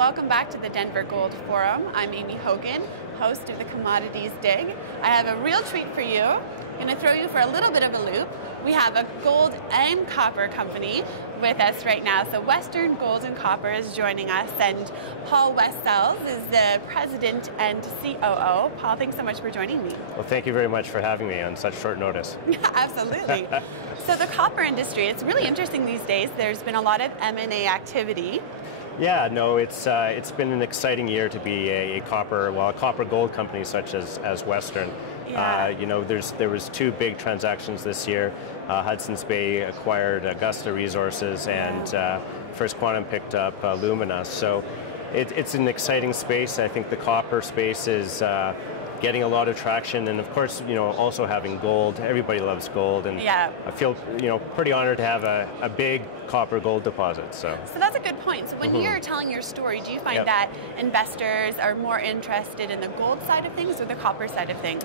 welcome back to the Denver Gold Forum. I'm Amy Hogan, host of the Commodities Dig. I have a real treat for you. I'm going to throw you for a little bit of a loop. We have a gold and copper company with us right now. So Western Gold and Copper is joining us, and Paul Westsells is the president and COO. Paul, thanks so much for joining me. Well, thank you very much for having me on such short notice. Absolutely. So the copper industry, it's really interesting these days. There's been a lot of M&A activity. Yeah, no, it's been an exciting year to be a copper gold company such as Western. Yeah. There was two big transactions this year. Hudson's Bay acquired Augusta Resources, and First Quantum picked up Lumina. So it's an exciting space. I think the copper space is getting a lot of traction, and of course, also having gold. Everybody loves gold, and yeah. I feel pretty honored to have a big copper gold deposit. So that's a good point. So when you're telling your story, do you find that investors are more interested in the gold side of things or the copper side of things?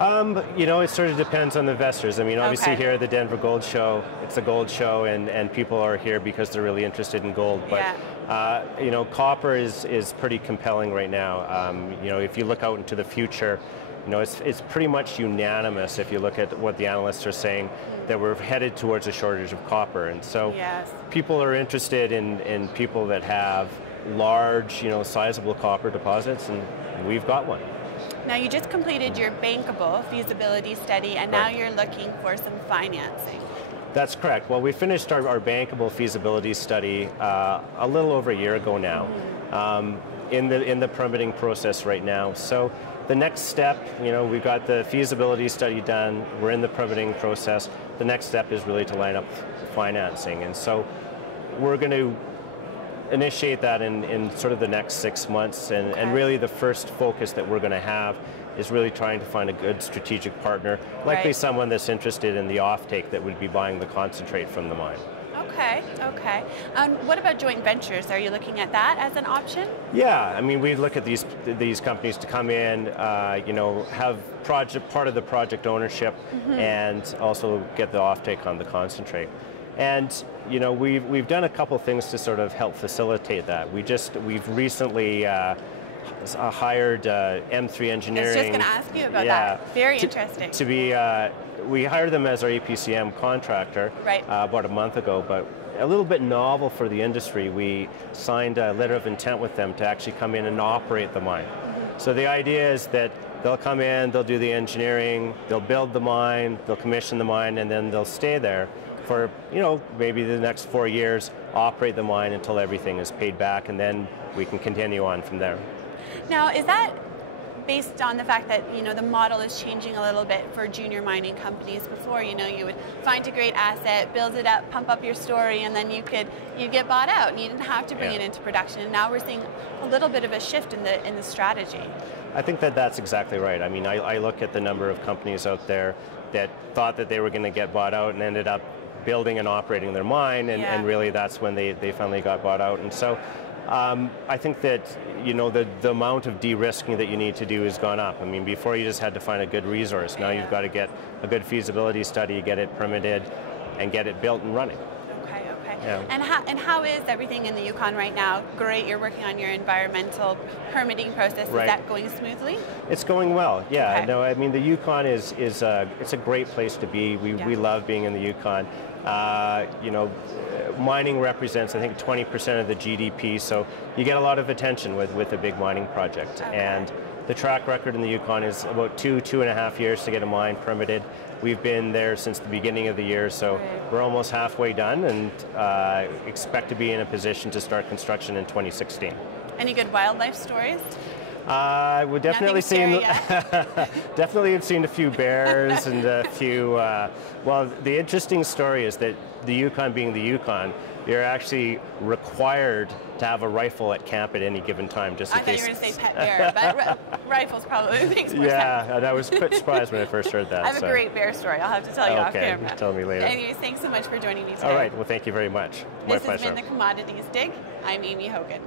It sort of depends on the investors. I mean, obviously here at the Denver Gold Show, it's a gold show, and people are here because they're really interested in gold. But copper is pretty compelling right now. If you look out into the future, it's pretty much unanimous if you look at what the analysts are saying, that we're headed towards a shortage of copper. And so people are interested in people that have large, sizable copper deposits, and we've got one. Now, you just completed your bankable feasibility study, and now you're looking for some financing. That's correct. Well, we finished our bankable feasibility study a little over a year ago now, in the permitting process right now. So the next step, we've got the feasibility study done, we're in the permitting process. The next step is really to line up financing. And so we're going to initiate that in sort of the next 6 months, and really the first focus that we're going to have is really trying to find a good strategic partner, likely someone that's interested in the offtake that would be buying the concentrate from the mine. Okay. What about joint ventures? Are you looking at that as an option? Yeah, I mean, we look at these companies to come in, have part of the project ownership, and also get the offtake on the concentrate. And we've done a couple things to sort of help facilitate that. We've recently hired M3 Engineering. I was just going to ask you about that. Very interesting. We hired them as our EPCM contractor about a month ago, but a little bit novel for the industry. We signed a letter of intent with them to actually come in and operate the mine. So the idea is that they'll come in, they'll do the engineering, they'll build the mine, they'll commission the mine, and then they'll stay there for maybe the next 4 years, operate the mine until everything is paid back, and then we can continue on from there. Now, is that based on the fact that the model is changing a little bit for junior mining companies? Before, you would find a great asset, build it up, pump up your story, and then you'd get bought out, and you didn't have to bring it into production. And now we're seeing a little bit of a shift in the strategy. I think that's exactly right. I mean, I look at the number of companies out there that thought that they were going to get bought out and ended up building and operating their mine, and really that's when they finally got bought out. And so I think that the amount of de-risking that you need to do has gone up. I mean, before you just had to find a good resource. Now you've got to get a good feasibility study, get it permitted, and get it built and running. Okay. Yeah. And how is everything in the Yukon right now? Great, you're working on your environmental permitting process. Is that going smoothly? It's going well. Yeah. Okay. No, I mean, the Yukon is it's a great place to be. We love being in the Yukon. Mining represents, I think, 20% of the GDP, so you get a lot of attention with a big mining project. And the track record in the Yukon is about 2.5 years to get a mine permitted. We've been there since the beginning of the year, so we're almost halfway done, and expect to be in a position to start construction in 2016. Any good wildlife stories? We definitely definitely have seen a few bears and a few. Well, the interesting story is that the Yukon being the Yukon, you're actually required to have a rifle at camp at any given time, just in case. I thought you were going to say pet bear, but rifles probably makes more sense. Yeah, and I was quite surprised when I first heard that. I have a great bear story. I'll have to tell you off camera. Okay, tell me later. Anyways, thanks so much for joining me today. All right, well, thank you very much. My pleasure. This has been the Commodities Dig. I'm Amy Hogan.